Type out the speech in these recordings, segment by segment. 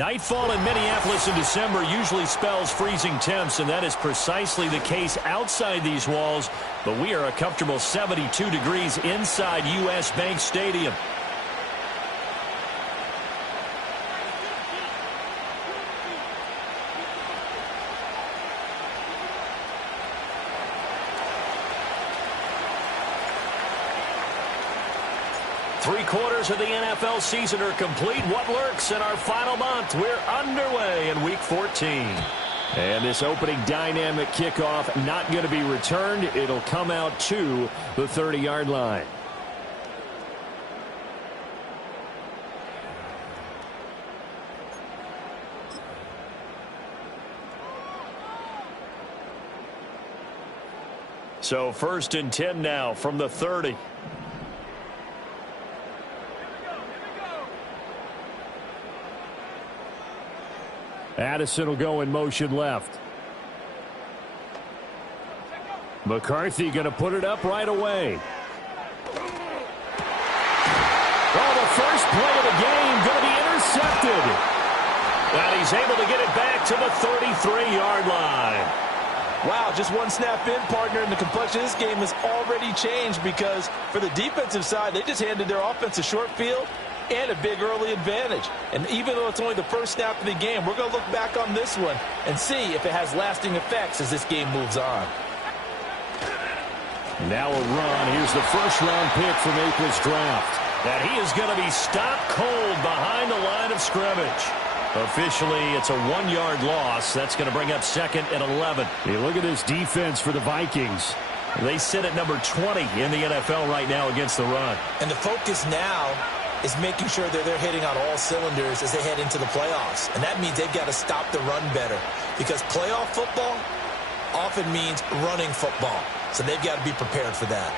Nightfall in Minneapolis in December usually spells freezing temps, and that is precisely the case outside these walls. But we are a comfortable 72 degrees inside U.S. Bank Stadium. Three-quarters of the NFL season are complete. What lurks in our final month? We're underway in Week 14. And this opening dynamic kickoff not going to be returned. It'll come out to the 30-yard line. So 1st and 10 now from the 30. Addison will go in motion left. McCarthy going to put it up right away. Oh, the first play of the game going to be intercepted. And he's able to get it back to the 33-yard line. Wow, just one snap in, partner, and the complexion of this game has already changed because for the defensive side, they just handed their offense a short field and a big early advantage. And even though it's only the first snap of the game, we're going to look back on this one and see if it has lasting effects as this game moves on. Now a run. Here's the first-round pick from April's draft. And he is going to be stopped cold behind the line of scrimmage. Officially, it's a 1-yard loss. That's going to bring up 2nd and 11. Hey, look at this defense for the Vikings. They sit at number 20 in the NFL right now against the run. And the focus now is making sure that they're hitting on all cylinders as they head into the playoffs. And that means they've got to stop the run better because playoff football often means running football. So they've got to be prepared for that.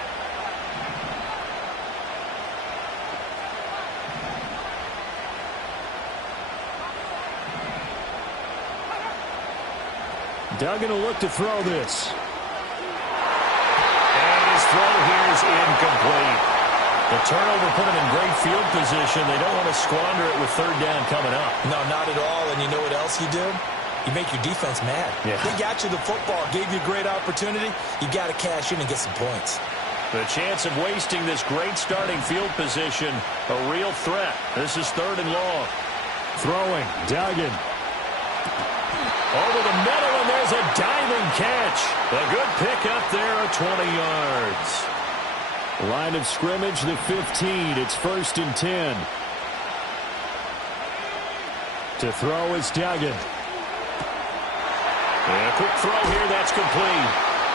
Duggan will look to throw this. And his throw here is incomplete. The turnover put him in great field position. They don't want to squander it with 3rd down coming up. No, not at all. And you know what else you do? You make your defense mad. Yeah. They got you the football, gave you a great opportunity. You got to cash in and get some points. The chance of wasting this great starting field position, a real threat. This is 3rd and long. Throwing, Duggan. Over the middle, and there's a diving catch. A good pick up there at 20 yards. Line of scrimmage, the 15. It's 1st and 10. To throw is Duggan. And a quick throw here, that's complete.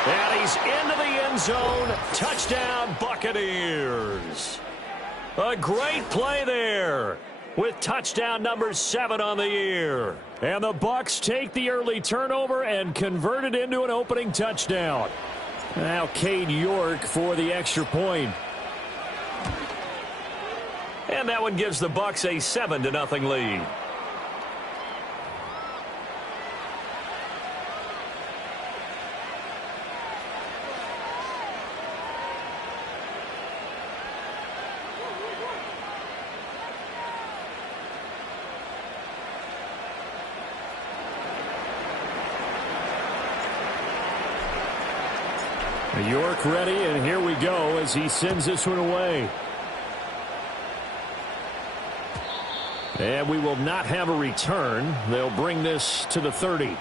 And he's into the end zone. Touchdown, Buccaneers. A great play there with touchdown number 7 on the year. And the Bucs take the early turnover and convert it into an opening touchdown. Now Cade York for the extra point. And that one gives the Bucs a 7-0 lead. York ready, and here we go as he sends this one away. And we will not have a return. They'll bring this to the 30.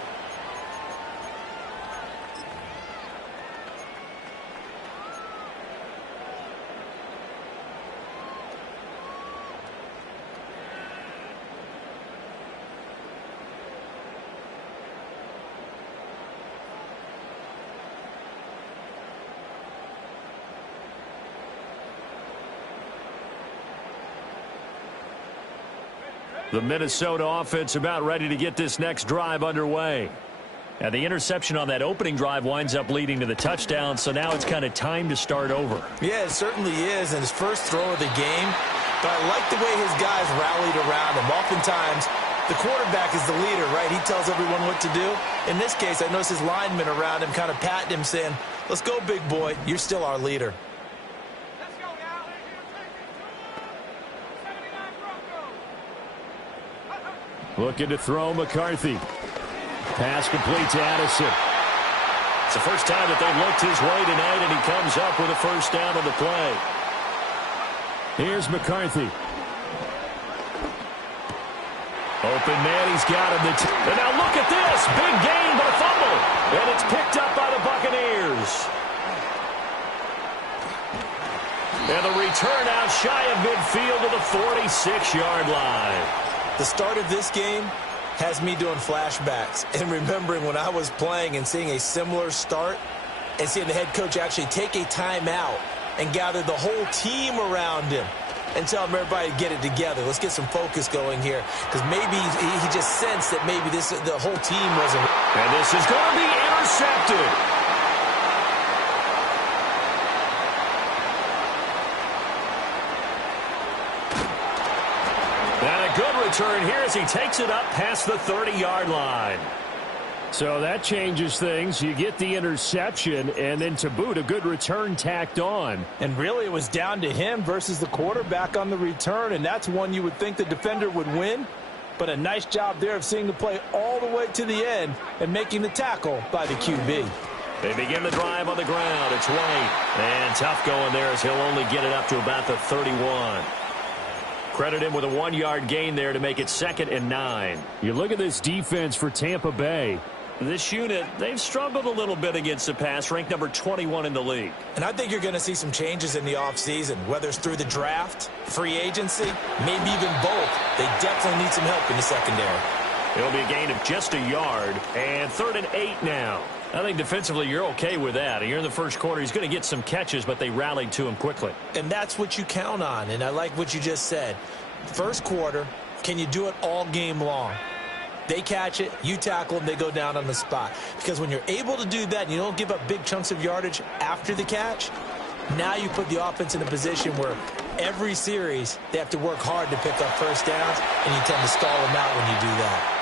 The Minnesota offense about ready to get this next drive underway. And the interception on that opening drive winds up leading to the touchdown, so now it's kind of time to start over. Yeah, it certainly is, and his first throw of the game. But I like the way his guys rallied around him. Oftentimes, the quarterback is the leader, right? He tells everyone what to do. In this case, I noticed his linemen around him kind of patting him, saying, "Let's go, big boy. You're still our leader." Looking to throw McCarthy. Pass complete to Addison. It's the first time that they've looked his way tonight, and he comes up with a first down on the play. Here's McCarthy. Open man, he's got him. And now look at this. Big gain, but a fumble. And it's picked up by the Buccaneers. And the return out shy of midfield to the 46-yard line. The start of this game has me doing flashbacks and remembering when I was playing and seeing a similar start and seeing the head coach actually take a timeout and gather the whole team around him and tell them everybody to get it together. Let's get some focus going here, because maybe he just sensed that maybe the whole team wasn't. And this is going to be intercepted. And a good return here as he takes it up past the 30-yard line. So that changes things. You get the interception, and then to boot, a good return tacked on. And really, it was down to him versus the quarterback on the return, and that's one you would think the defender would win. But a nice job there of seeing the play all the way to the end and making the tackle by the QB. They begin the drive on the ground. It's White. And tough going there as he'll only get it up to about the 31. Credit him with a 1-yard gain there to make it 2nd and 9. You look at this defense for Tampa Bay. This unit, they've struggled a little bit against the pass, ranked number 21 in the league. And I think you're going to see some changes in the offseason, whether it's through the draft, free agency, maybe even both. They definitely need some help in the secondary. It'll be a gain of just a yard, and 3rd and 8 now. I think defensively you're okay with that. Here in the first quarter, he's going to get some catches, but they rallied to him quickly. And that's what you count on, and I like what you just said. First quarter, can you do it all game long? They catch it, you tackle them, they go down on the spot. Because when you're able to do that and you don't give up big chunks of yardage after the catch, now you put the offense in a position where every series they have to work hard to pick up first downs, and you tend to stall them out when you do that.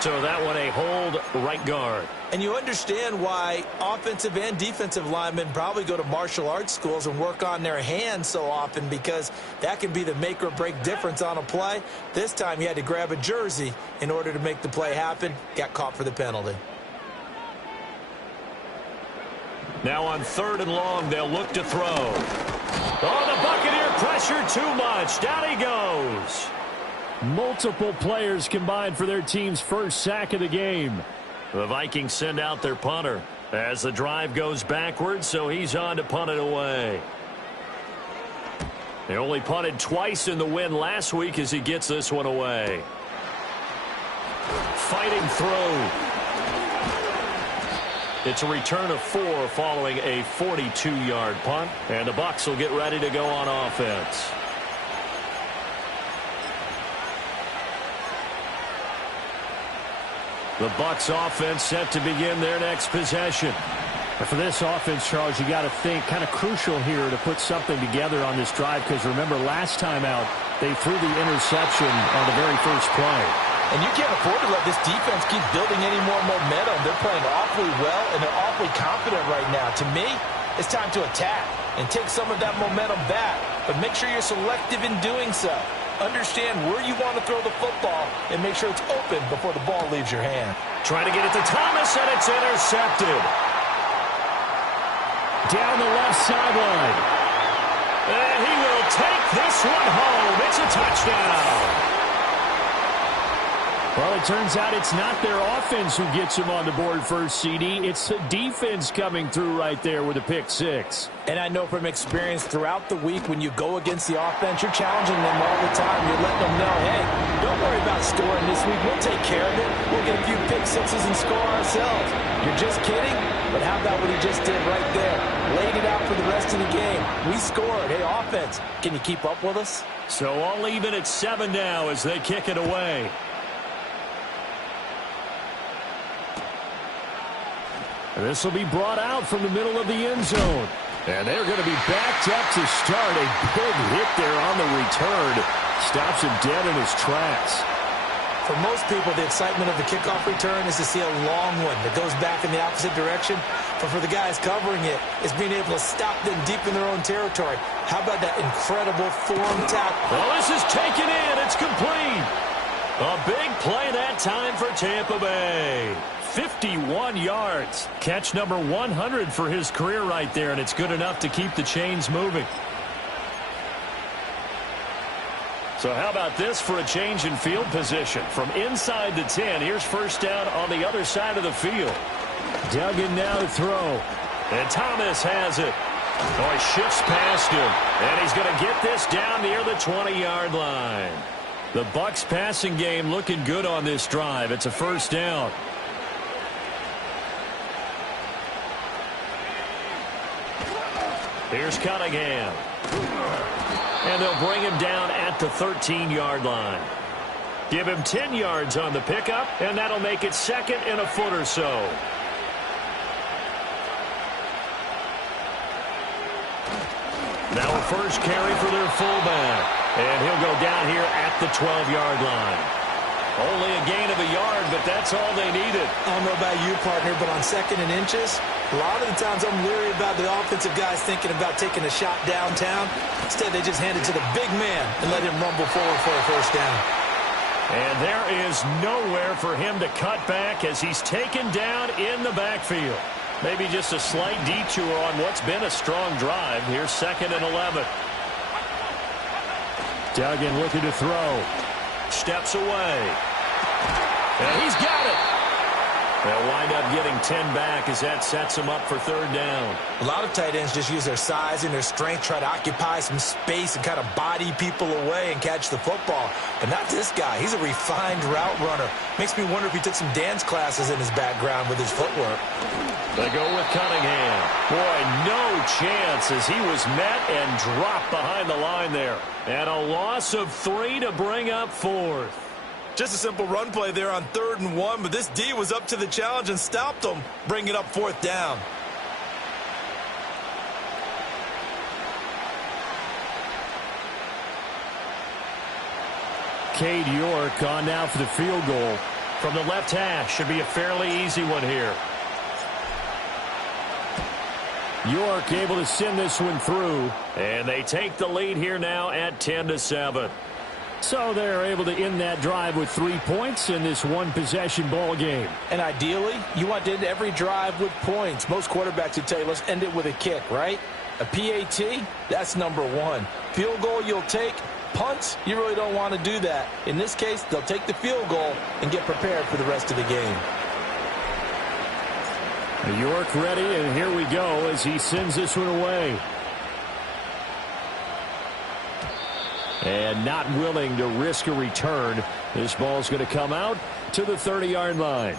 So that one a hold right guard. And you understand why offensive and defensive linemen probably go to martial arts schools and work on their hands so often, because that can be the make or break difference on a play. This time he had to grab a jersey in order to make the play happen. Got caught for the penalty. Now on 3rd and long, they'll look to throw. Oh, the Buccaneer pressure too much. Down he goes. Multiple players combined for their team's first sack of the game. The Vikings send out their punter as the drive goes backwards, so he's on to punt it away. They only punted twice in the win last week as he gets this one away. Fighting through. It's a return of 4 following a 42-yard punt, and the Bucs will get ready to go on offense. The Bucs offense set to begin their next possession. And for this offense, Charles, you got to think kind of crucial here to put something together on this drive, because remember last time out they threw the interception on the very first play. And you can't afford to let this defense keep building any more momentum. They're playing awfully well, and they're awfully confident right now. To me, it's time to attack and take some of that momentum back, but make sure you're selective in doing so. Understand where you want to throw the football and make sure it's open before the ball leaves your hand. Trying to get it to Thomas, and it's intercepted. Down the left sideline. And he will take this one home. It's a touchdown. Well, it turns out it's not their offense who gets him on the board first, CD. It's the defense coming through right there with a pick 6. And I know from experience throughout the week, when you go against the offense, you're challenging them all the time. You're letting them know, hey, don't worry about scoring this week. We'll take care of it. We'll get a few pick 6s and score ourselves. You're just kidding? But how about what he just did right there? Laid it out for the rest of the game. We scored. Hey, offense, can you keep up with us? So all even at 7 now as they kick it away. This will be brought out from the middle of the end zone. And they're going to be backed up to start. A big hit there on the return. Stops him dead in his tracks. For most people, the excitement of the kickoff return is to see a long one that goes back in the opposite direction. But for the guys covering it, it's being able to stop them deep in their own territory. How about that incredible form tackle? Well, this is taken in. It's complete. A big play that time for Tampa Bay. 51 yards. Catch number 100 for his career right there, and it's good enough to keep the chains moving. So how about this for a change in field position? From inside the 10, here's first down on the other side of the field. Dug in now to throw. And Thomas has it. Oh, he shifts past him. And he's going to get this down near the 20-yard line. The Bucs passing game looking good on this drive. It's a first down. Here's Cunningham. And they'll bring him down at the 13-yard line. Give him 10 yards on the pickup, and that'll make it second and a foot or so. Now a first carry for their fullback. And he'll go down here at the 12-yard line. Only a gain of a yard, but that's all they needed. I don't know about you, partner, but on second and inches, a lot of the times I'm leery about the offensive guys thinking about taking a shot downtown. Instead, they just hand it to the big man and let him rumble forward for a first down. And there is nowhere for him to cut back as he's taken down in the backfield. Maybe just a slight detour on what's been a strong drive. Here's second and 11. Duggan looking to throw. Steps away. And he's got it. They'll wind up getting 10 back as that sets him up for third down. A lot of tight ends just use their size and their strength, try to occupy some space and kind of body people away and catch the football. But not this guy. He's a refined route runner. Makes me wonder if he took some dance classes in his background with his footwork. They go with Cunningham. Boy, no chance as he was met and dropped behind the line there. And a loss of 3 to bring up fourth. Just a simple run play there on 3rd and 1, but this D was up to the challenge and stopped them, bringing up fourth down. Cade York on now for the field goal from the left hash. Should be a fairly easy one here. York able to send this one through, and they take the lead here now at 10-7. So they're able to end that drive with 3 points in this one-possession ball game. And ideally, you want to end every drive with points. Most quarterbacks would tell you, let's end it with a kick, right? A PAT, that's number 1. Field goal you'll take. Punts, you really don't want to do that. In this case, they'll take the field goal and get prepared for the rest of the game. York ready, and here we go as he sends this one away. And not willing to risk a return. This ball's going to come out to the 30-yard line.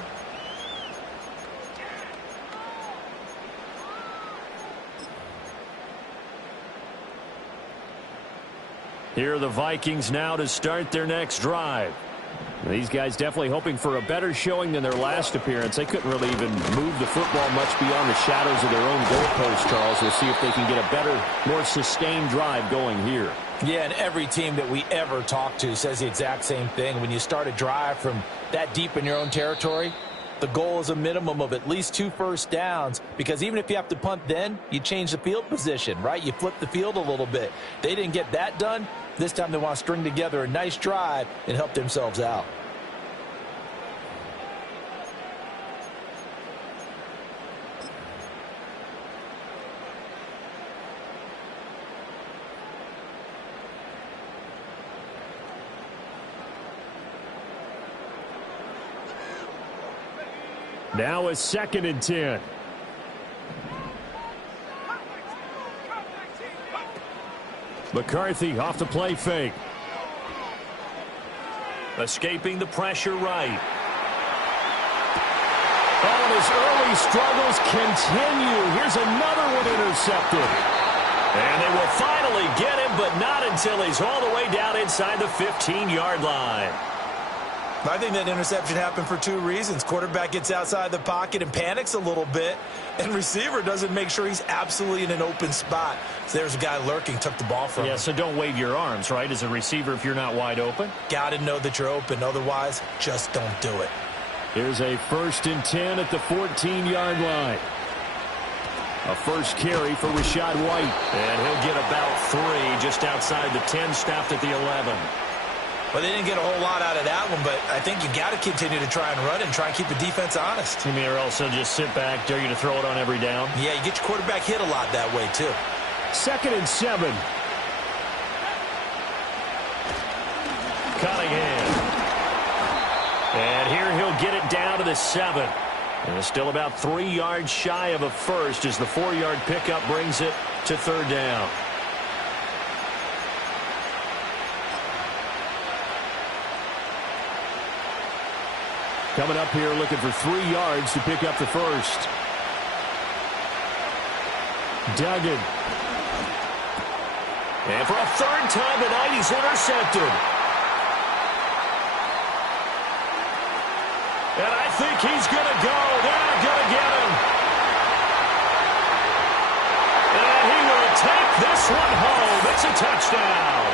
Here are the Vikings now to start their next drive. These guys definitely hoping for a better showing than their last appearance. They couldn't really even move the football much beyond the shadows of their own goalpost, Charles. We'll see if they can get a better, more sustained drive going here. Yeah, and every team that we ever talk to says the exact same thing. When you start a drive from that deep in your own territory, the goal is a minimum of at least 2 first downs, because even if you have to punt then, you change the field position, right? You flip the field a little bit. They didn't get that done. This time they want to string together a nice drive and help themselves out. Now a 2nd and 10. McCarthy off the play fake. Escaping the pressure right. Oh, and his early struggles continue. Here's another one intercepted. And they will finally get him, but not until he's all the way down inside the 15-yard line. I think that interception happened for two reasons. Quarterback gets outside the pocket and panics a little bit, and receiver doesn't make sure he's absolutely in an open spot. So there's a guy lurking, took the ball from him. Yeah, so don't wave your arms, right, as a receiver if you're not wide open. Got to know that you're open. Otherwise, just don't do it. Here's a 1st and 10 at the 14-yard line. A first carry for Rachaad White. And he'll get about 3 just outside the 10, stopped at the 11. Well, they didn't get a whole lot out of that one, but I think you got to continue to try and run and try and keep the defense honest. You mean, or also just sit back, dare you to throw it on every down? Yeah, you get your quarterback hit a lot that way, too. 2nd and 7. Cunningham. And here he'll get it down to the 7. And it's still about 3 yards shy of a first as the 4-yard pickup brings it to 3rd down. Coming up here looking for 3 yards to pick up the first. Duggan. And for a 3rd time tonight, he's intercepted. And I think he's going to go. They're not going to get him. And he will take this one home. It's a touchdown.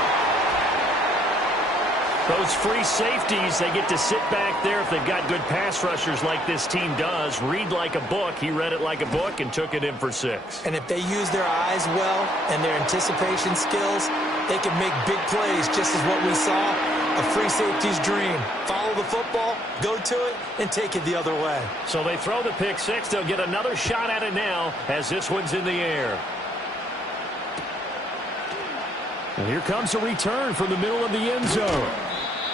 Those free safeties, they get to sit back there if they've got good pass rushers like this team does. Read like a book. He read it like a book and took it in for 6. And if they use their eyes well and their anticipation skills, they can make big plays, just as what we saw. A free safety's dream. Follow the football, go to it, and take it the other way. So they throw the pick 6. They'll get another shot at it now as this one's in the air. And here comes a return from the middle of the end zone.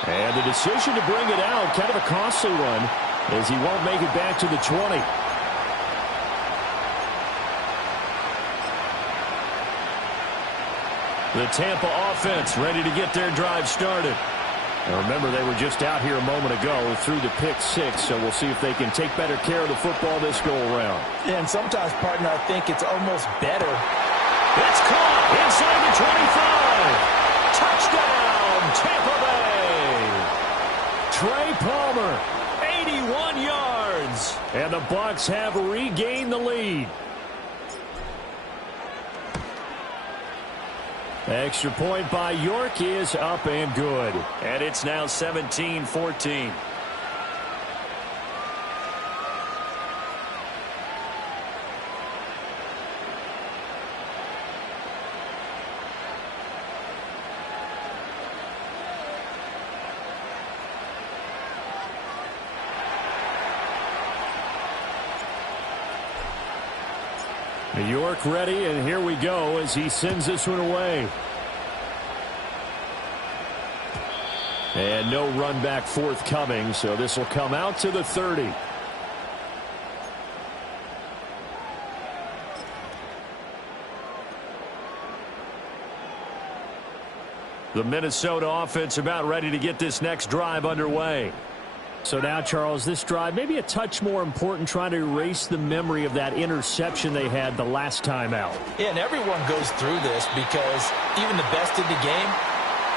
And the decision to bring it out, kind of a costly one, as he won't make it back to the 20. The Tampa offense ready to get their drive started. Now remember, they were just out here a moment ago through the pick 6, so we'll see if they can take better care of the football this go-around. Yeah, and sometimes, partner, I think it's almost better. It's caught inside the 25. Touchdown, Tampa Bay. Trey Palmer, 81 yards. And the Bucs have regained the lead. Extra point by York is up and good. And it's now 17-14. New York ready, and here we go as he sends this one away. And no run back forthcoming, so this will come out to the 30. The Minnesota offense about ready to get this next drive underway. So now, Charles, this drive maybe a touch more important, trying to erase the memory of that interception they had the last time out. Yeah, and everyone goes through this because even the best in the game,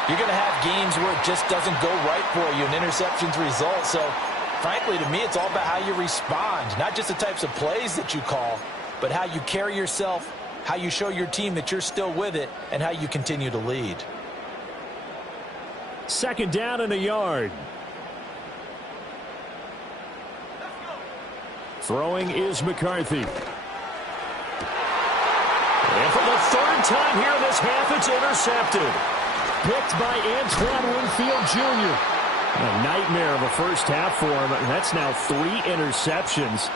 you're going to have games where it just doesn't go right for you, and interceptions result. So, frankly, to me, it's all about how you respond, not just the types of plays that you call, but how you carry yourself, how you show your team that you're still with it, and how you continue to lead. 2nd down and a yard. Throwing is McCarthy. And for the 3rd time here in this half, it's intercepted. Picked by Antoine Winfield Jr. A nightmare of a first half for him. That's now 3 interceptions.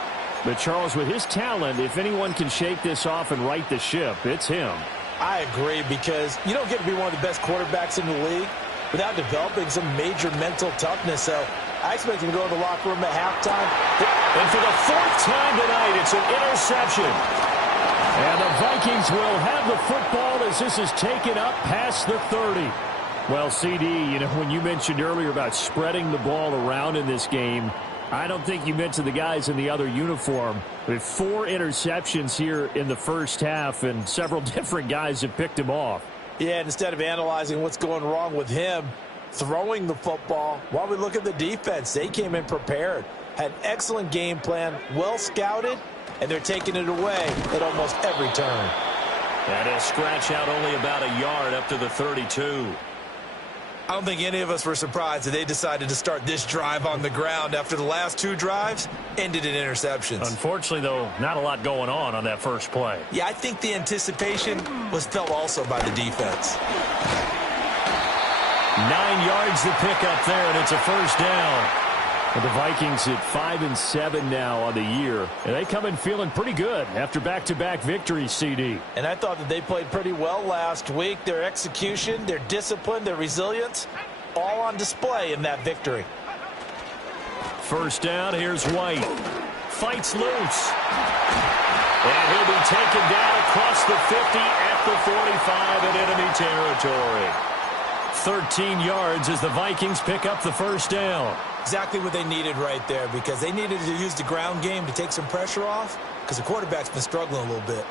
But Charles, with his talent, if anyone can shake this off and right the ship, it's him. I agree, because you don't get to be one of the best quarterbacks in the league without developing some major mental toughness. So I expect him to go to the locker room at halftime. And for the 4th time tonight, it's an interception. And the Vikings will have the football as this is taken up past the 30. Well, CD, you know, when you mentioned earlier about spreading the ball around in this game, I don't think you meant to the guys in the other uniform. With 4 interceptions here in the first half, and several different guys have picked him off. Yeah, instead of analyzing what's going wrong with him, throwing the football. While we look at the defense, they came in prepared, had an excellent game plan, well scouted, and they're taking it away at almost every turn. And a scratch out only about a yard up to the 32. I don't think any of us were surprised that they decided to start this drive on the ground after the last two drives ended in interceptions. Unfortunately, though, not a lot going on that first play. Yeah, I think the anticipation was felt also by the defense. 9 yards to pick up there, and it's a first down. And the Vikings at 5-7 now on the year, and they come in feeling pretty good after back-to-back victories, CD. And I thought that they played pretty well last week. Their execution, their discipline, their resilience, all on display in that victory. First down, here's White. Fights loose. And he'll be taken down across the 50 at the 45 in enemy territory. 13 yards as the Vikings pick up the first down. Exactly what they needed right there, because they needed to use the ground game to take some pressure off, because the quarterback's been struggling a little bit.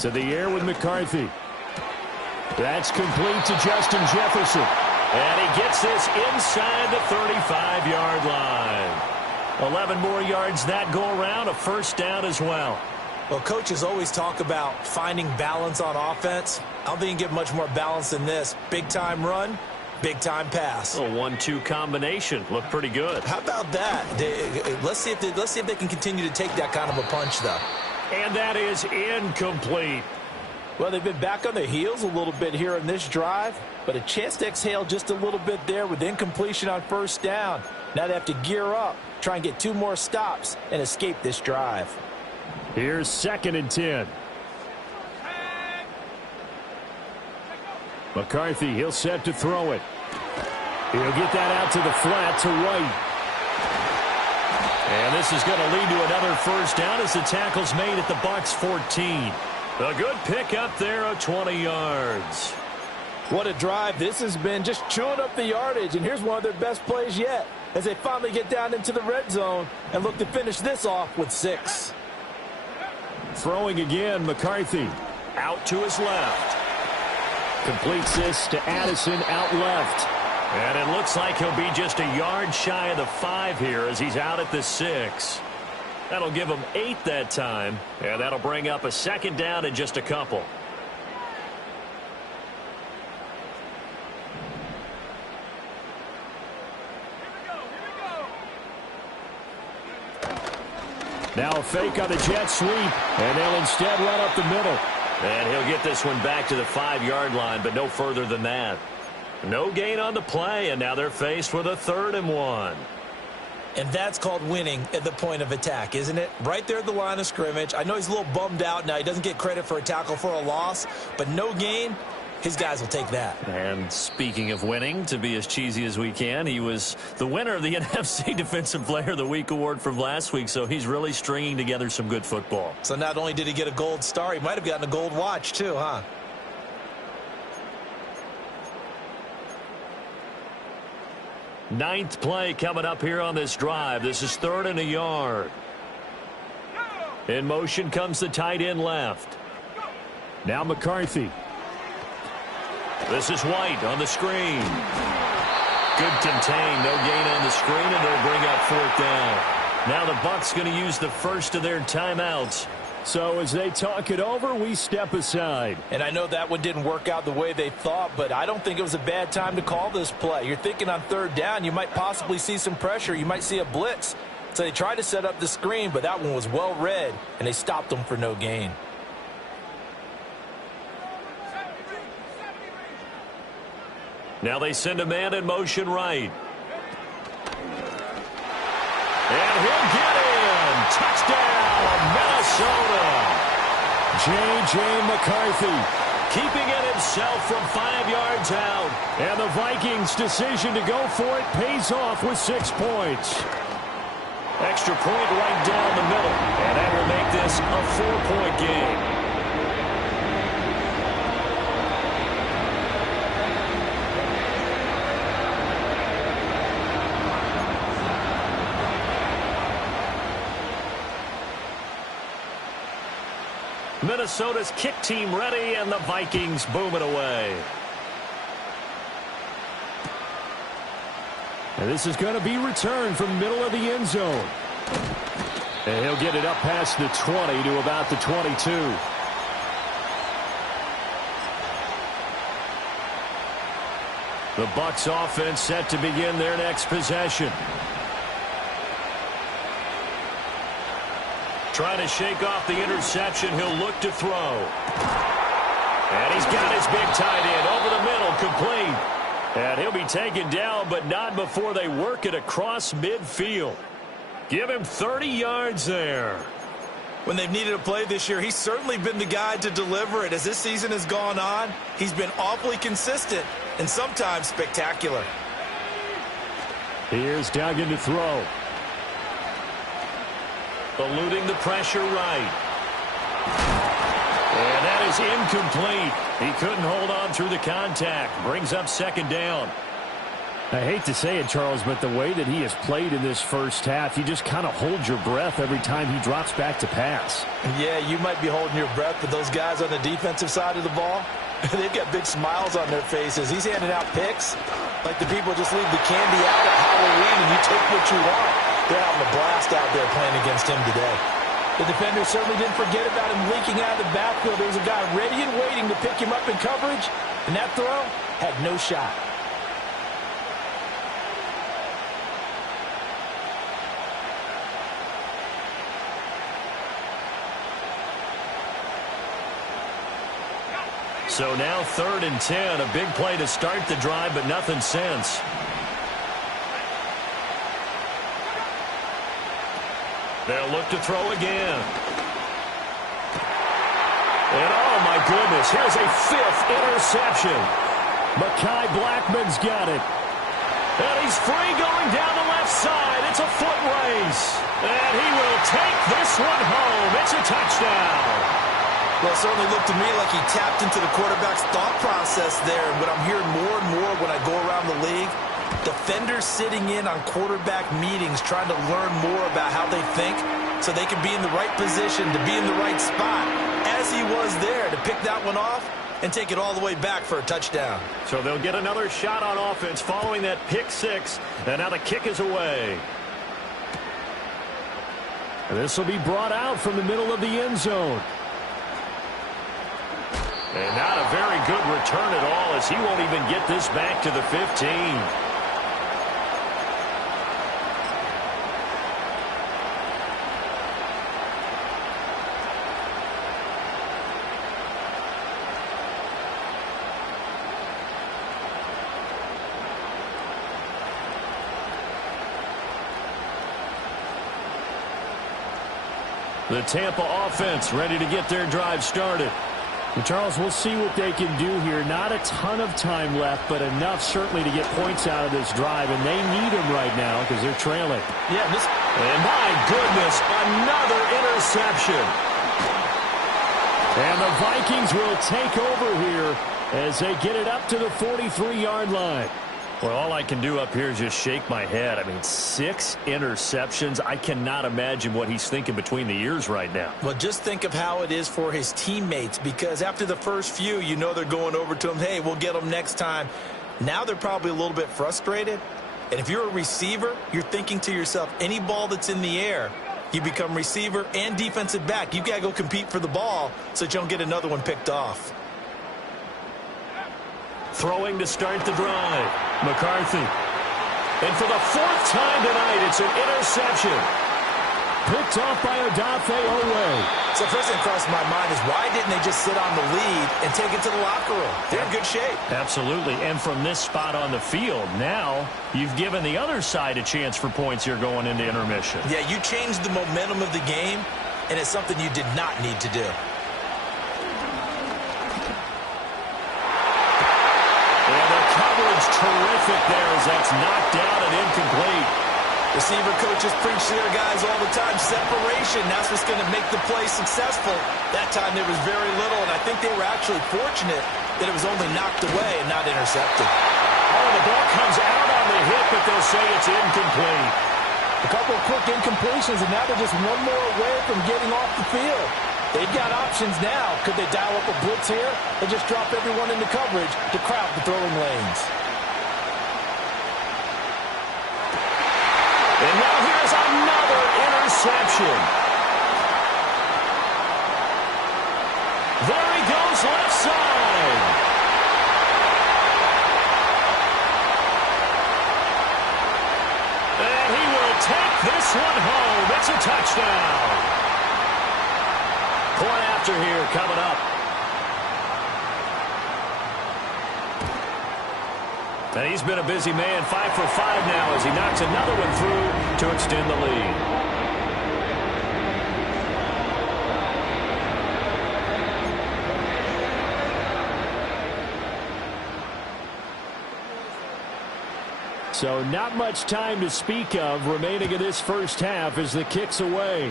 To the air with McCarthy. That's complete to Justin Jefferson. And he gets this inside the 35-yard line. 11 more yards that go around, a first down as well. Well, coaches always talk about finding balance on offense. I don't think you can get much more balance than this. Big-time run, big-time pass. A 1-2 combination. Looked pretty good. How about that? Let's see if they can continue to take that kind of a punch, though. And that is incomplete. Well, they've been back on their heels a little bit here in this drive, but a chance to exhale just a little bit there with incompletion on first down. Now they have to gear up, try and get 2 more stops, and escape this drive. Here's 2nd and 10. McCarthy, he'll set to throw it. He'll get that out to the flat to White. And this is going to lead to another first down as the tackle's made at the Bucs 14. A good pickup there of 20 yards. What a drive this has been, just chewing up the yardage, and here's one of their best plays yet as they finally get down into the red zone and look to finish this off with 6. Throwing again, McCarthy. Out to his left. Completes this to Addison out left. And it looks like he'll be just a yard shy of the 5 here as he's out at the 6. That'll give him 8 that time. And that'll bring up a second down in just a couple. Now a fake on the jet sweep, and they'll instead run up the middle. And he'll get this one back to the 5-yard line, but no further than that. No gain on the play, and now they're faced with a 3rd and 1. And that's called winning at the point of attack, isn't it? Right there at the line of scrimmage. I know he's a little bummed out now. He doesn't get credit for a tackle for a loss, but no gain. His guys will take that. And speaking of winning, to be as cheesy as we can, he was the winner of the NFC Defensive Player of the Week award from last week, so he's really stringing together some good football. So not only did he get a gold star, he might have gotten a gold watch too, huh? Ninth play coming up here on this drive. This is 3rd and a yard. In motion comes the tight end left. Now McCarthy. This is White on the screen. Good contain, no gain on the screen, and they'll bring up 4th down. Now the Bucs going to use the first of their timeouts. So as they talk it over, we step aside. And I know that one didn't work out the way they thought, but I don't think it was a bad time to call this play. You're thinking on 3rd down, you might possibly see some pressure. You might see a blitz. So they tried to set up the screen, but that one was well read, and they stopped them for no gain. Now they send a man in motion right. And he'll get in. Touchdown, Minnesota. J.J. McCarthy keeping it himself from 5 yards out. And the Vikings' decision to go for it pays off with 6 points. Extra point right down the middle. And that will make this a 4-point game. Minnesota's kick team ready, and the Vikings boom it away. And this is going to be returned from the middle of the end zone. And he'll get it up past the 20 to about the 22. The Bucs offense set to begin their next possession. Trying to shake off the interception. He'll look to throw. And he's got his big tight end over the middle, complete. And he'll be taken down, but not before they work it across midfield. Give him 30 yards there. When they've needed a play this year, he's certainly been the guy to deliver it. As this season has gone on, he's been awfully consistent and sometimes spectacular. Here's Duggan to throw. Eluding the pressure right. And that is incomplete. He couldn't hold on through the contact. Brings up second down. I hate to say it, Charles, but the way that he has played in this first half, you just kind of hold your breath every time he drops back to pass. Yeah, you might be holding your breath, but those guys on the defensive side of the ball, they've got big smiles on their faces. He's handing out picks like the people just leave the candy out at Halloween and you take what you want. They're having a blast out there playing against him today. The defender certainly didn't forget about him leaking out of the backfield. There was a guy ready and waiting to pick him up in coverage, and that throw had no shot. So now 3rd and 10. A big play to start the drive, but nothing since. They'll look to throw again. And oh my goodness, here's a 5th interception. Mekhi Blackman's got it. And he's free going down the left side. It's a foot race. And he will take this one home. It's a touchdown. Well, it certainly looked to me like he tapped into the quarterback's thought process there. And what I'm hearing more and more when I go around the league, defenders sitting in on quarterback meetings trying to learn more about how they think so they can be in the right position to be in the right spot, as he was there to pick that one off and take it all the way back for a touchdown. So they'll get another shot on offense following that pick six, and now the kick is away. This will be brought out from the middle of the end zone. And not a very good return at all, as he won't even get this back to the 15. The Tampa offense ready to get their drive started. And Charles, we'll see what they can do here. Not a ton of time left, but enough certainly to get points out of this drive, and they need them right now because they're trailing. Yeah, and my goodness, another interception. And the Vikings will take over here as they get it up to the 43-yard line. Well, all I can do up here is just shake my head. I mean, 6 interceptions. I cannot imagine what he's thinking between the ears right now. Well, just think of how it is for his teammates, because after the first few, you know they're going over to him, hey, we'll get them next time. Now they're probably a little bit frustrated. And if you're a receiver, you're thinking to yourself, any ball that's in the air, you become receiver and defensive back. You've got to go compete for the ball so that you don't get another one picked off. Throwing to start the drive. McCarthy. And for the 4th time tonight, it's an interception. Picked off by Odafe Owe. So first thing crossed my mind is, why didn't they just sit on the lead and take it to the locker room? They're in good shape. Absolutely. And from this spot on the field, now you've given the other side a chance for points here going into intermission. Yeah, you changed the momentum of the game, and it's something you did not need to do. Terrific there as that's knocked down and incomplete. Receiver coaches preach to their guys all the time. Separation, that's what's going to make the play successful. That time there was very little, and I think they were actually fortunate that it was only knocked away and not intercepted. Oh, the ball comes out on the hit, but they'll say it's incomplete. A couple of quick incompletions, and now they're just one more away from getting off the field. They've got options now. Could they dial up a blitz here? Or just drop everyone into coverage to crowd the throwing lanes? And now here's another interception. There he goes, left side. And he will take this one home. It's a touchdown. Point after here coming up. And he's been a busy man, 5 for 5 now as he knocks another one through to extend the lead. So not much time to speak of remaining in this first half as the kick's away.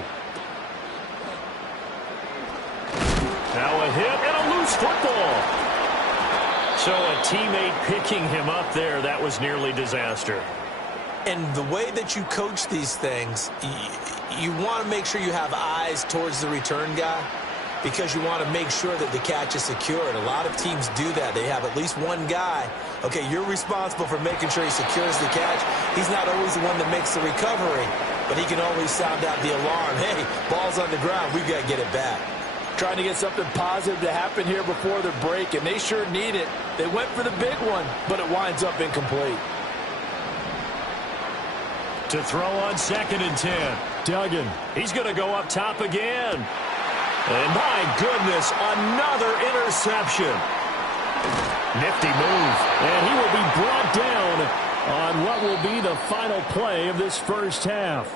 Now a hit and a loose football. So a teammate picking him up there, that was nearly disaster. And the way that you coach these things, you want to make sure you have eyes towards the return guy because you want to make sure that the catch is secured. A lot of teams do that. They have at least one guy. Okay, you're responsible for making sure he secures the catch. He's not always the one that makes the recovery, but he can always sound out the alarm. Hey, ball's on the ground. We've got to get it back. Trying to get something positive to happen here before the break, and they sure need it. They went for the big one, but it winds up incomplete. To throw on 2nd and 10. Duggan. He's going to go up top again. And my goodness, another interception. Nifty move. And he will be brought down on what will be the final play of this first half.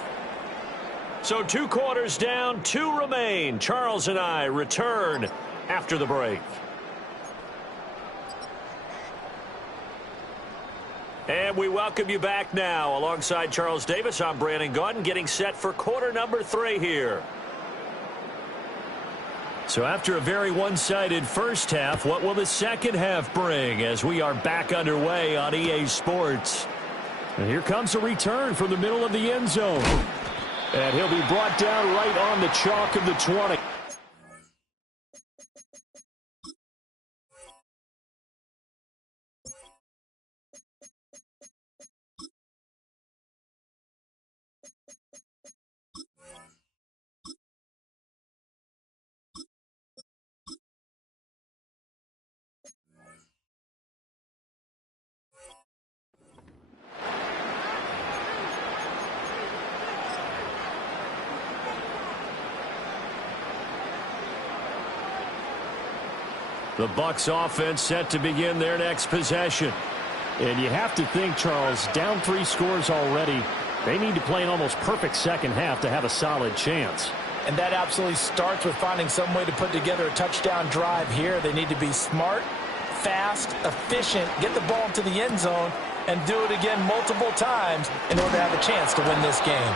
So 2 quarters down, 2 remain. Charles and I return after the break. And we welcome you back now. Alongside Charles Davis, I'm Brandon Gaudin, getting set for quarter number 3 here. So after a very one-sided first half, what will the second half bring as we are back underway on EA Sports? And here comes a return from the middle of the end zone. And he'll be brought down right on the chalk of the 20. The Bucs offense set to begin their next possession. And you have to think, Charles, down 3 scores already. They need to play an almost perfect second half to have a solid chance. And that absolutely starts with finding some way to put together a touchdown drive here. They need to be smart, fast, efficient, get the ball to the end zone, and do it again multiple times in order to have a chance to win this game.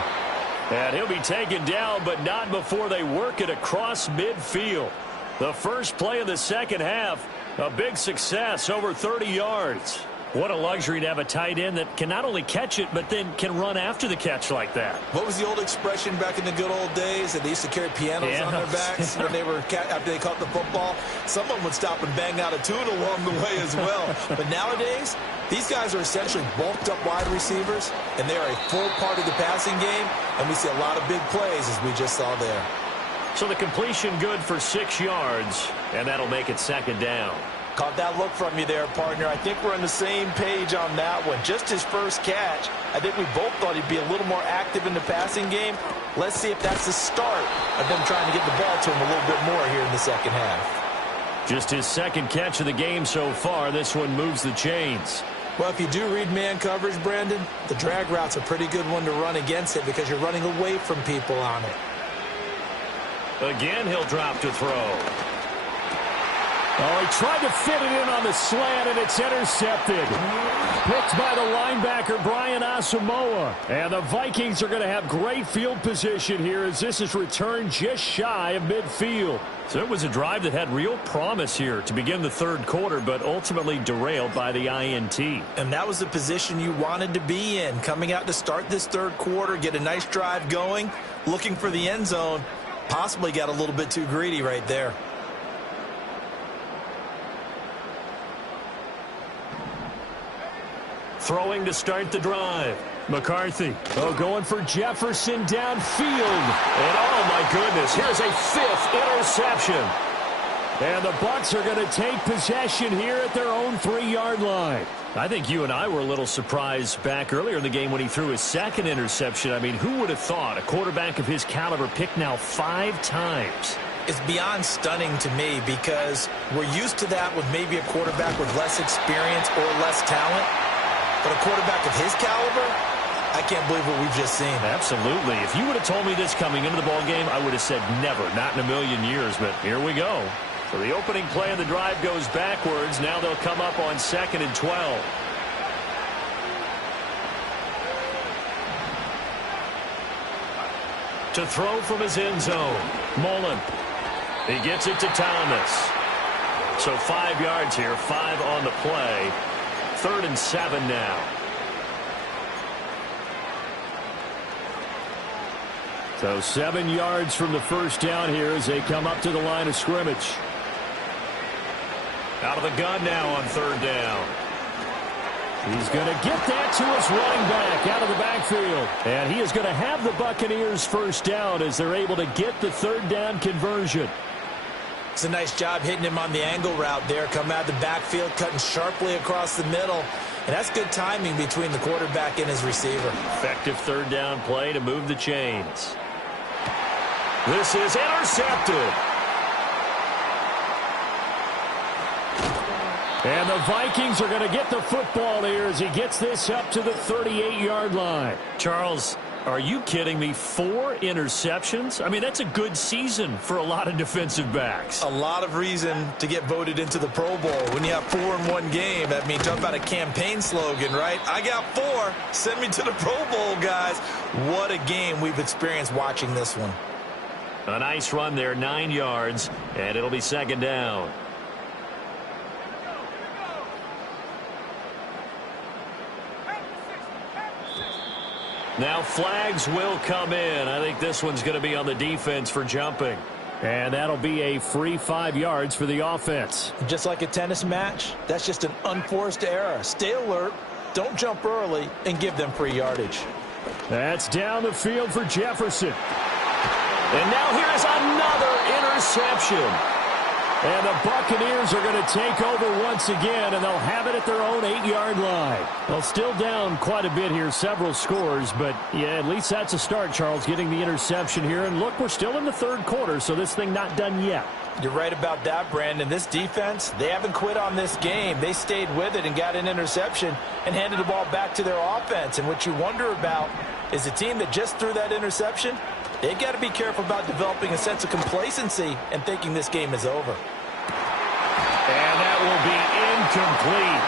And he'll be taken down, but not before they work it across midfield. The first play of the second half, a big success, over 30 yards. What a luxury to have a tight end that can not only catch it, but then can run after the catch like that. What was the old expression back in the good old days that they used to carry pianos on their backs when after they caught the football? Someone would stop and bang out a tune along the way as well. But nowadays, these guys are essentially bulked up wide receivers, and they are a full part of the passing game, and we see a lot of big plays as we just saw there. So the completion good for 6 yards, and that'll make it 2nd down. Caught that look from you there, partner. I think we're on the same page on that one. Just his first catch, I think we both thought he'd be a little more active in the passing game. Let's see if that's the start of them trying to get the ball to him a little bit more here in the second half. Just his 2nd catch of the game so far. This one moves the chains. Well, if you do read man coverage, Brandon, the drag route's a pretty good one to run against it because you're running away from people on it. Again, he'll drop to throw. Oh, he tried to fit it in on the slant, and it's intercepted. Picked by the linebacker, Brian Asamoah. And the Vikings are going to have great field position here as this is returned just shy of midfield. So it was a drive that had real promise here to begin the 3rd quarter, but ultimately derailed by the INT. And that was the position you wanted to be in, coming out to start this 3rd quarter, get a nice drive going, looking for the end zone. Possibly got a little bit too greedy right there. Throwing to start the drive. McCarthy. Going for Jefferson downfield. And oh my goodness, here's a 5th interception. And the Bucs are going to take possession here at their own 3-yard line. I think you and I were a little surprised back earlier in the game when he threw his 2nd interception. I mean, who would have thought a quarterback of his caliber picked now 5 times? It's beyond stunning to me because we're used to that with maybe a quarterback with less experience or less talent. But a quarterback of his caliber, I can't believe what we've just seen. Absolutely. If you would have told me this coming into the ball game, I would have said never, not in a million years. But here we go. So the opening play of the drive goes backwards. Now they'll come up on 2nd and 12. To throw from his end zone, Mullen. He gets it to Thomas. So 5 yards here, 5 on the play. 3rd and 7 now. So 7 yards from the first down here as they come up to the line of scrimmage. Out of the gun now on 3rd down. He's going to get that to his running back out of the backfield. And he is going to have the Buccaneers first down as they're able to get the 3rd down conversion. It's a nice job hitting him on the angle route there. Come out of the backfield, cutting sharply across the middle. And that's good timing between the quarterback and his receiver. Effective 3rd down play to move the chains. This is intercepted. And the Vikings are going to get the football here as he gets this up to the 38-yard line. Charles, are you kidding me? 4 interceptions? I mean, that's a good season for a lot of defensive backs. A lot of reason to get voted into the Pro Bowl. When you have 4 in one game, that means talk about a campaign slogan, right? I got 4. Send me to the Pro Bowl, guys. What a game we've experienced watching this one. A nice run there, 9 yards, and it'll be 2nd down. Now flags will come in. I think this one's going to be on the defense for jumping. And that'll be a free 5 yards for the offense. Just like a tennis match, that's just an unforced error. Stay alert, don't jump early, and give them free yardage. That's down the field for Jefferson. And now here's another interception. And the Buccaneers are going to take over once again, and they'll have it at their own 8-yard line. Well, still down quite a bit here, several scores, but yeah, at least that's a start, Charles, getting the interception here. And look, we're still in the 3rd quarter, so this thing not done yet. You're right about that, Brandon. This defense, they haven't quit on this game. They stayed with it and got an interception and handed the ball back to their offense. And what you wonder about is the team that just threw that interception, they've got to be careful about developing a sense of complacency and thinking this game is over. And that will be incomplete.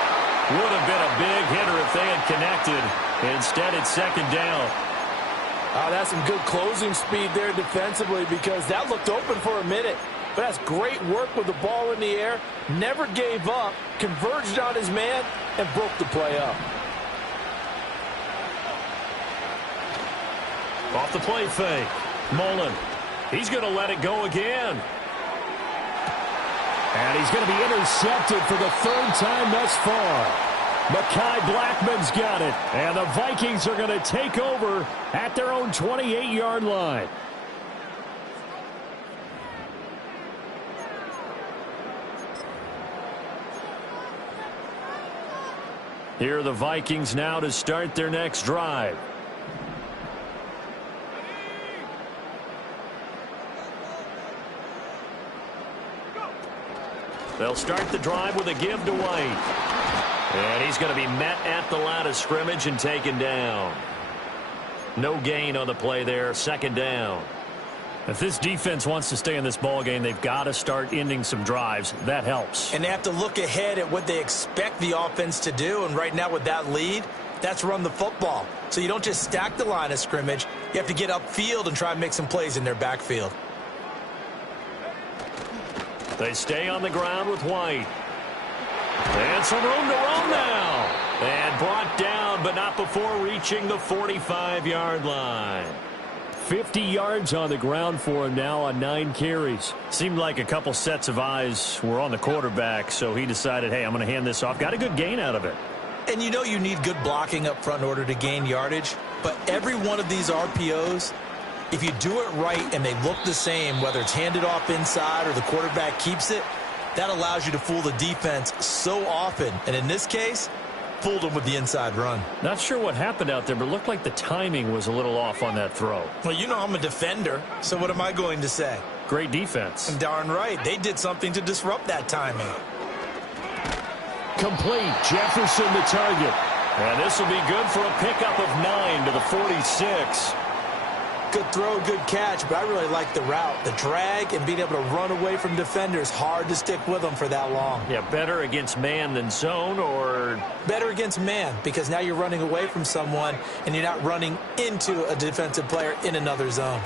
Would have been a big hitter if they had connected. Instead, it's 2nd down. Oh, that's some good closing speed there defensively because that looked open for a minute. But that's great work with the ball in the air. Never gave up, converged on his man, and broke the play up. Off the play fake. Mullen. He's going to let it go again. And he's going to be intercepted for the 3rd time thus far. Mekhi Blackman's got it. And the Vikings are going to take over at their own 28-yard line. Here are the Vikings now to start their next drive. They'll start the drive with a give to White. And he's going to be met at the line of scrimmage and taken down. No gain on the play there. 2nd down. If this defense wants to stay in this ball game, they've got to start ending some drives. That helps. And they have to look ahead at what they expect the offense to do. And right now with that lead, that's run the football. So you don't just stack the line of scrimmage. You have to get upfield and try and make some plays in their backfield. They stay on the ground with White. And some room to run now. And brought down, but not before reaching the 45-yard line. 50 yards on the ground for him now on 9 carries. Seemed like a couple sets of eyes were on the quarterback, so he decided, hey, I'm going to hand this off. Got a good gain out of it. And you know you need good blocking up front in order to gain yardage, but every one of these RPOs, if you do it right and they look the same, whether it's handed off inside or the quarterback keeps it, that allows you to fool the defense so often. And in this case, fooled them with the inside run. Not sure what happened out there, but it looked like the timing was a little off on that throw. Well, you know I'm a defender, so what am I going to say? Great defense. Darn right. They did something to disrupt that timing. Complete. Jefferson the target. And this will be good for a pickup of 9 to the 46. Good throw, good catch, but I really like the route. The drag and being able to run away from defenders, hard to stick with them for that long. Yeah, better against man than zone, or better against man, because now you're running away from someone and you're not running into a defensive player in another zone.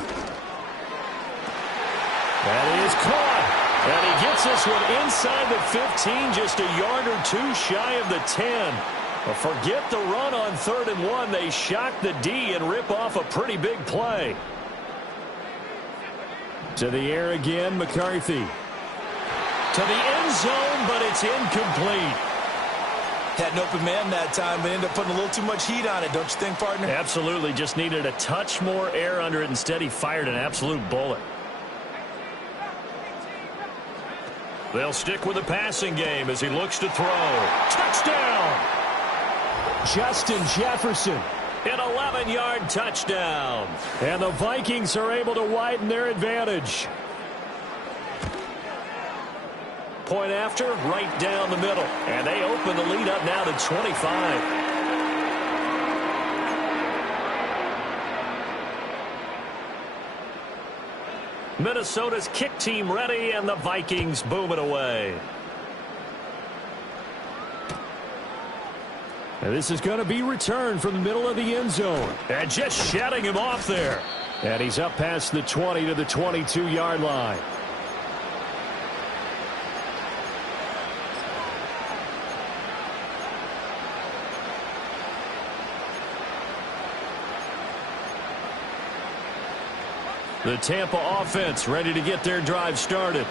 That is caught. And he gets this one inside the 15, just a yard or two shy of the 10. But forget the run on 3rd and 1. They shock the D and rip off a pretty big play. To the air again, McCarthy. To the end zone, but it's incomplete. Had an open man that time, but ended up putting a little too much heat on it, don't you think, partner? Absolutely. Just needed a touch more air under it. Instead, he fired an absolute bullet. They'll stick with the passing game as he looks to throw. Touchdown! Justin Jefferson. An 11-yard touchdown. And the Vikings are able to widen their advantage. Point after, right down the middle. And they open the lead up now to 25. Minnesota's kick team ready, and the Vikings boom it away. And this is going to be returned from the middle of the end zone. And just shutting him off there. And he's up past the 20 to the 22-yard line. The Tampa offense ready to get their drive started.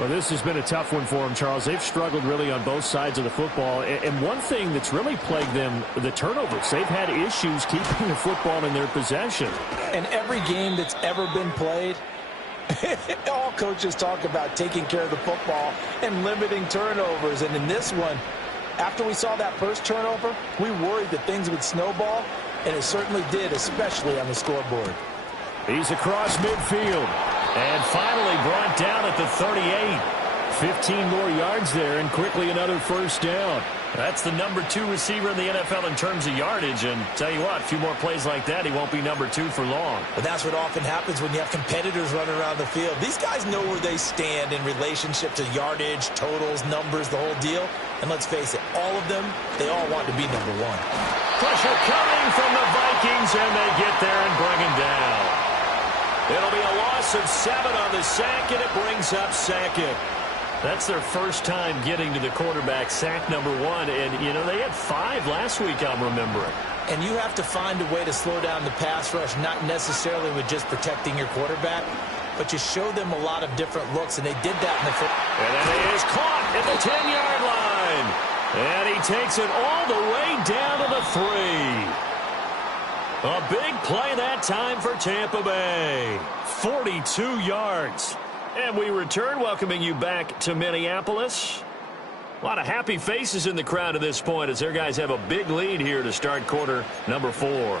Well, this has been a tough one for them, Charles. They've struggled really on both sides of the football. And one thing that's really plagued them, the turnovers. They've had issues keeping the football in their possession. And every game that's ever been played, all coaches talk about taking care of the football and limiting turnovers. And in this one, after we saw that first turnover, we worried that things would snowball, and it certainly did, especially on the scoreboard. He's across midfield. And finally brought down at the 38. 15 more yards there, and quickly another first down. That's the number 2 receiver in the NFL in terms of yardage. And tell you what, a few more plays like that, he won't be number 2 for long. But that's what often happens when you have competitors running around the field. These guys know where they stand in relationship to yardage, totals, numbers, the whole deal. And let's face it, all of them, they all want to be number 1. Pressure coming from the Vikings, and they get there and bring him down. It'll be a loss of 7 on the sack, and it brings up 2nd. That's their first time getting to the quarterback, sack number 1. And, you know, they had 5 last week, I'm remembering. And you have to find a way to slow down the pass rush, not necessarily with just protecting your quarterback, but you show them a lot of different looks, and they did that in the first. And then he is caught at the 10-yard line. And he takes it all the way down to the 3. A big play that time for Tampa Bay. 42 yards. And we return, welcoming you back to Minneapolis. A lot of happy faces in the crowd at this point as their guys have a big lead here to start quarter number 4.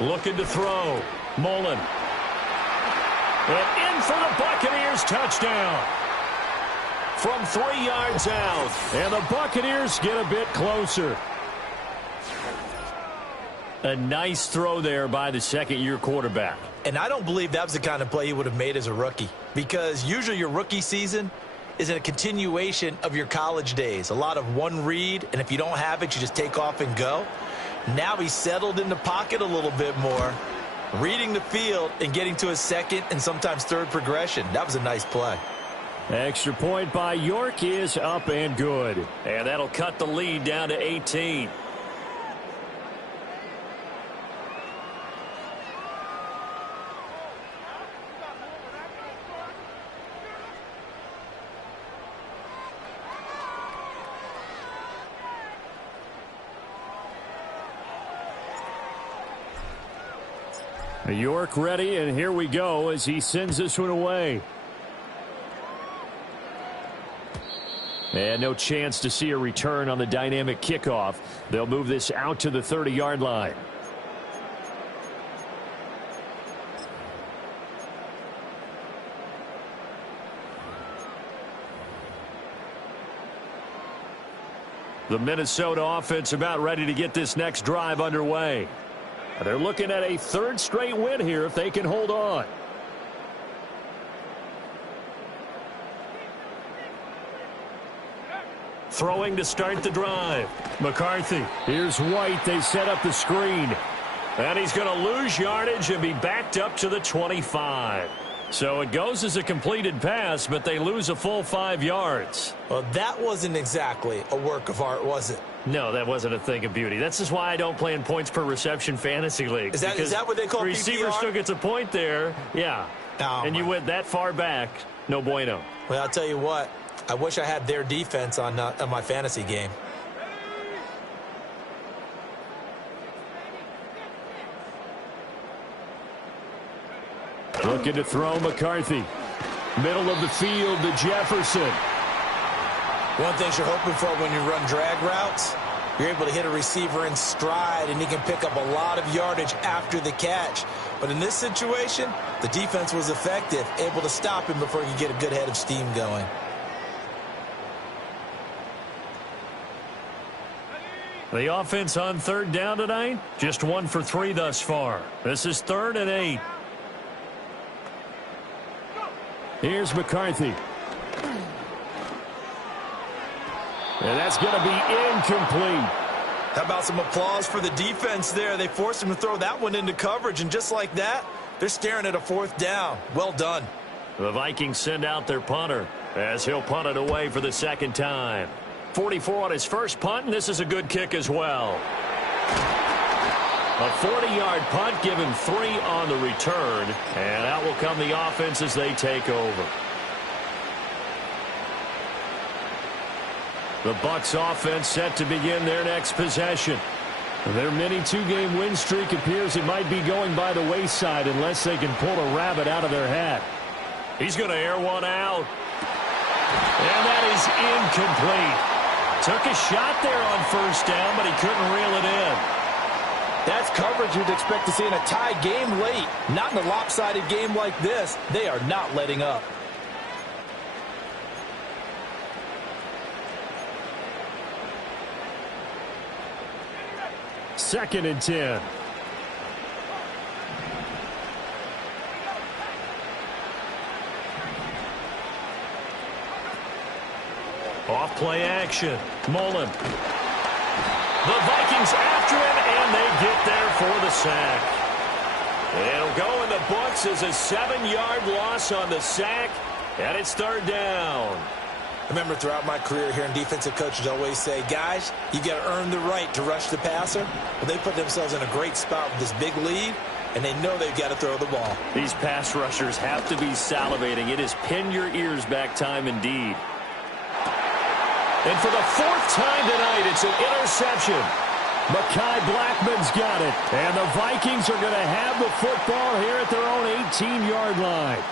Looking to throw. Mullen. And in for the Buccaneers touchdown. From 3 yards out. And the Buccaneers get a bit closer. A nice throw there by the second-year quarterback. And I don't believe that was the kind of play he would have made as a rookie. Because usually your rookie season, is a continuation of your college days. A lot of one read, and if you don't have it, you just take off and go. Now he's settled in the pocket a little bit more, reading the field and getting to his second and sometimes third progression. That was a nice play. Extra point by York is up and good. And that'll cut the lead down to 18. York ready, and here we go as he sends this one away. And no chance to see a return on the dynamic kickoff. They'll move this out to the 30-yard line. The Minnesota offense about ready to get this next drive underway. They're looking at a third straight win here if they can hold on. Throwing to start the drive. McCarthy. Here's White. They set up the screen. And he's going to lose yardage and be backed up to the 25. So it goes as a completed pass, but they lose a full 5 yards. Well, that wasn't exactly a work of art, was it? No, that wasn't a thing of beauty. That's just why I don't play in points per reception fantasy leagues. Is that what they call PPR? Receiver still gets a point there. Yeah. Oh, and you went that far back. No bueno. Well, I'll tell you what. I wish I had their defense on my fantasy game. Looking to throw McCarthy. Middle of the field to Jefferson. One thing you're hoping for when you run drag routes, you're able to hit a receiver in stride, and he can pick up a lot of yardage after the catch. But in this situation, the defense was effective, able to stop him before he could get a good head of steam going. The offense on third down tonight, just 1 for 3 thus far. This is 3rd and 8. Here's McCarthy. And that's going to be incomplete. How about some applause for the defense there? They forced him to throw that one into coverage, and just like that, they're staring at a 4th down. Well done. The Vikings send out their punter as he'll punt it away for the 2nd time. 44 on his first punt, and this is a good kick as well. A 40-yard punt, give him 3 on the return, and out will come the offense as they take over. The Bucs offense set to begin their next possession. Their mini 2-game win streak appears it might be going by the wayside unless they can pull a rabbit out of their hat. He's going to air one out. And that is incomplete. Took a shot there on 1st down, but he couldn't reel it in. That's coverage you'd expect to see in a tie game late. Not in a lopsided game like this. They are not letting up. Second and 10. Off play action. Mullen. The Vikings after him, and they get there for the sack. It'll go in the books as a 7-yard loss on the sack, and it's 3rd down. I remember throughout my career hearing defensive coaches always say, guys, you got to earn the right to rush the passer. Well, they put themselves in a great spot with this big lead, and they know they've got to throw the ball. These pass rushers have to be salivating. It is pin your ears back time indeed. And for the 4th time tonight, it's an interception. Mekhi Blackman's got it. And the Vikings are going to have the football here at their own 18-yard line.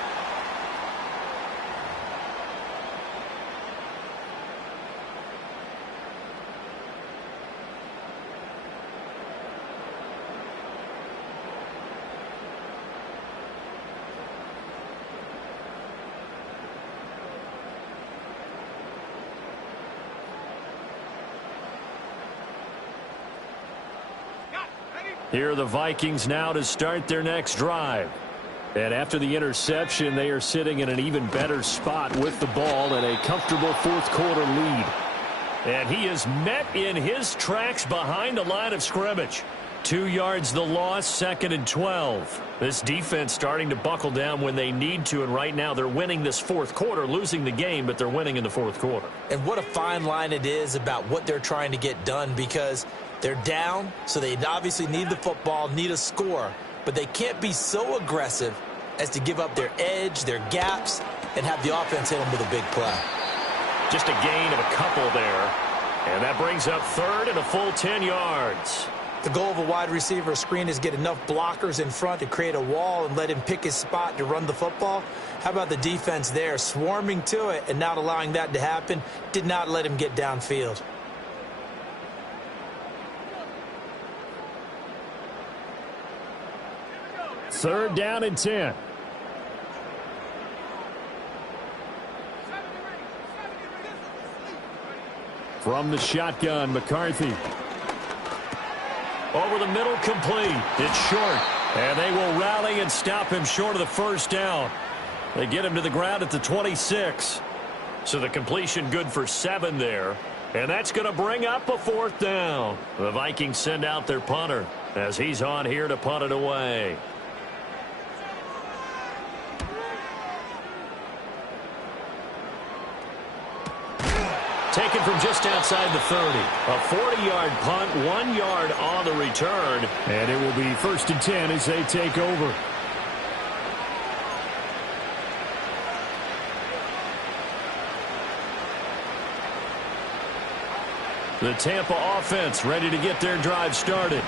Here are the Vikings now to start their next drive. And after the interception, they are sitting in an even better spot with the ball and a comfortable fourth-quarter lead. And he is met in his tracks behind the line of scrimmage. 2 yards the loss, 2nd and 12. This defense starting to buckle down when they need to, and right now they're winning this fourth quarter, losing the game, but they're winning in the fourth quarter. And what a fine line it is about what they're trying to get done, because they're down, so they obviously need the football, need a score, but they can't be so aggressive as to give up their edge, their gaps, and have the offense hit them with a big play. Just a gain of a couple there, and that brings up 3rd and a full 10 yards. The goal of a wide receiver screen is get enough blockers in front to create a wall and let him pick his spot to run the football. How about the defense there, swarming to it and not allowing that to happen? Did not let him get downfield. Third down and 10. From the shotgun, McCarthy. Over the middle, complete. It's short. And they will rally and stop him short of the first down. They get him to the ground at the 26. So the completion good for 7 there. And that's going to bring up a 4th down. The Vikings send out their punter as he's on here to punt it away. Taken from just outside the 30. A 40-yard punt, 1 yard on the return. And it will be 1st and 10 as they take over. The Tampa offense ready to get their drive started.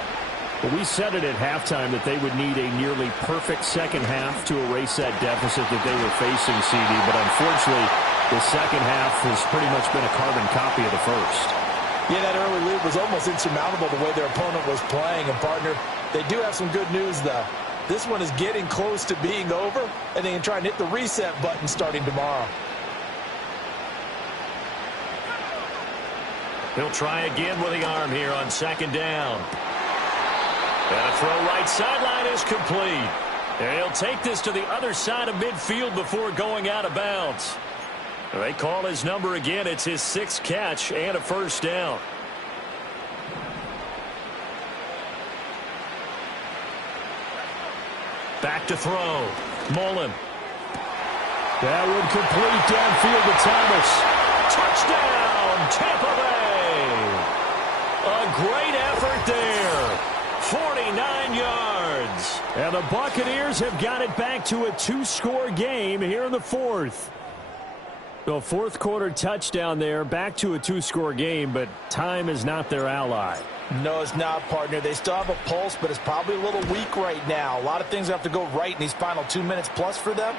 But we said it at halftime that they would need a nearly perfect second half to erase that deficit that they were facing, CD. But unfortunately, the second half has pretty much been a carbon copy of the first. Yeah, that early lead was almost insurmountable the way their opponent was playing. And, partner, they do have some good news, though. This one is getting close to being over, and they can try and hit the reset button starting tomorrow. He'll try again with the arm here on 2nd down. And a throw right sideline is complete. And he'll take this to the other side of midfield before going out of bounds. They call his number again. It's his 6th catch and a first down. Back to throw. Mullen. That would complete downfield to Thomas. Touchdown, Tampa Bay. A great effort there. 49 yards. And the Buccaneers have got it back to a 2-score game here in the 4th. The fourth quarter touchdown there, back to a 2-score game, but time is not their ally. No, it's not, partner. They still have a pulse, but it's probably a little weak right now. A lot of things have to go right in these final 2 minutes plus for them.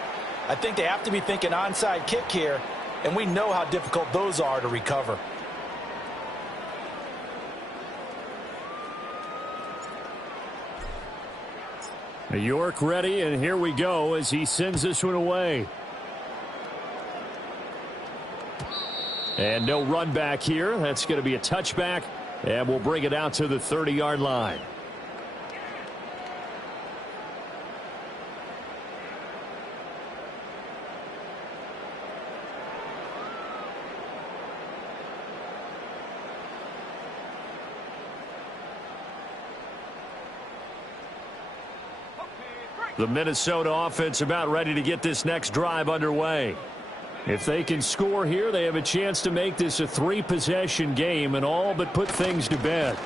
I think they have to be thinking onside kick here, and we know how difficult those are to recover. York ready, and here we go as he sends this one away. And no run back here. That's going to be a touchback, and we'll bring it out to the 30-yard line. The Minnesota offense about ready to get this next drive underway. If they can score here, they have a chance to make this a 3-possession game and all but put things to bed.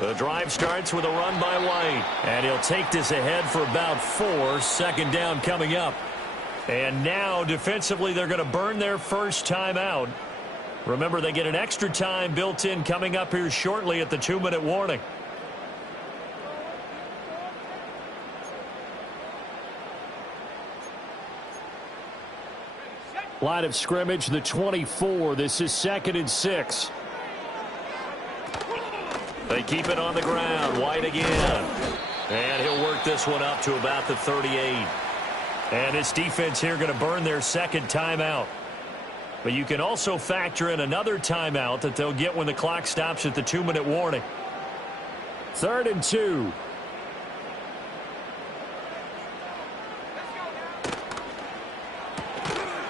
The drive starts with a run by White, and he'll take this ahead for about 4. 2nd down coming up. And now defensively they're going to burn their first timeout. Remember, they get an extra time built in coming up here shortly at the 2-minute warning. Line of scrimmage, the 24. This is 2nd and 6. They keep it on the ground. White again. And he'll work this one up to about the 38. And this defense here going to burn their 2nd timeout. But you can also factor in another timeout that they'll get when the clock stops at the 2-minute warning. 3rd and 2.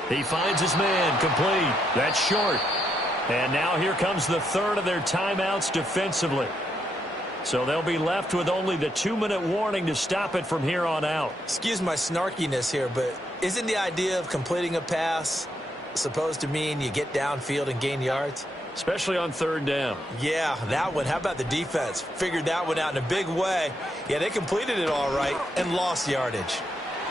He finds his man, complete. That's short. And now here comes the third of their timeouts defensively. So they'll be left with only the 2-minute warning to stop it from here on out. Excuse my snarkiness here, but isn't the idea of completing a pass supposed to mean you get downfield and gain yards? Especially on third down. Yeah, that one. How about the defense? Figured that one out in a big way. Yeah, they completed it all right and lost yardage.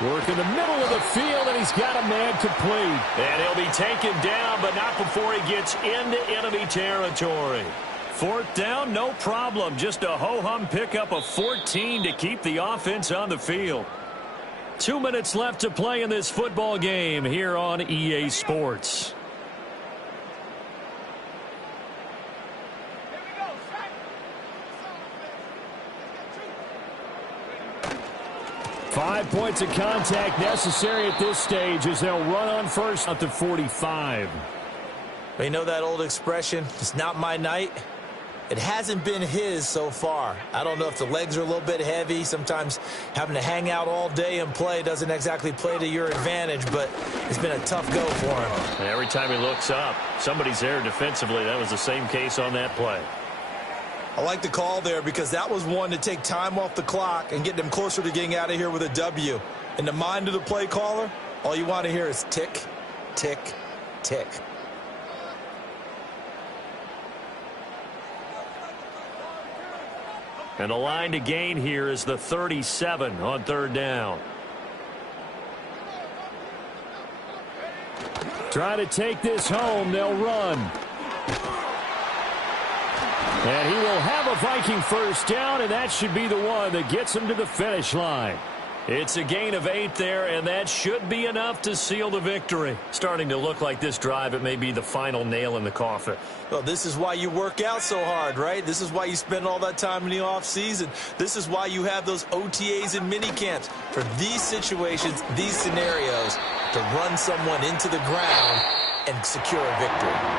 Work in the middle of the field, and he's got a man complete. And he'll be taken down, but not before he gets into enemy territory. Fourth down, no problem. Just a ho-hum pickup of 14 to keep the offense on the field. 2 minutes left to play in this football game here on EA Sports. Five points of contact necessary at this stage as they'll run on first at the 45. You know that old expression, it's not my night? It hasn't been his so far. I don't know if the legs are a little bit heavy. Sometimes having to hang out all day and play doesn't exactly play to your advantage, but it's been a tough go for him. And every time he looks up, somebody's there defensively. That was the same case on that play. I like the call there because that was one to take time off the clock and get them closer to getting out of here with a W. In the mind of the play caller, all you want to hear is tick, tick, tick. And the line to gain here is the 37 on third down. Trying to take this home, they'll run. And he will have a Viking first down, and that should be the one that gets him to the finish line. It's a gain of 8 there, and that should be enough to seal the victory. Starting to look like this drive, it may be the final nail in the coffin. Well, this is why you work out so hard, right? This is why you spend all that time in the offseason. This is why you have those OTAs and mini camps for these situations, these scenarios, to run someone into the ground and secure a victory.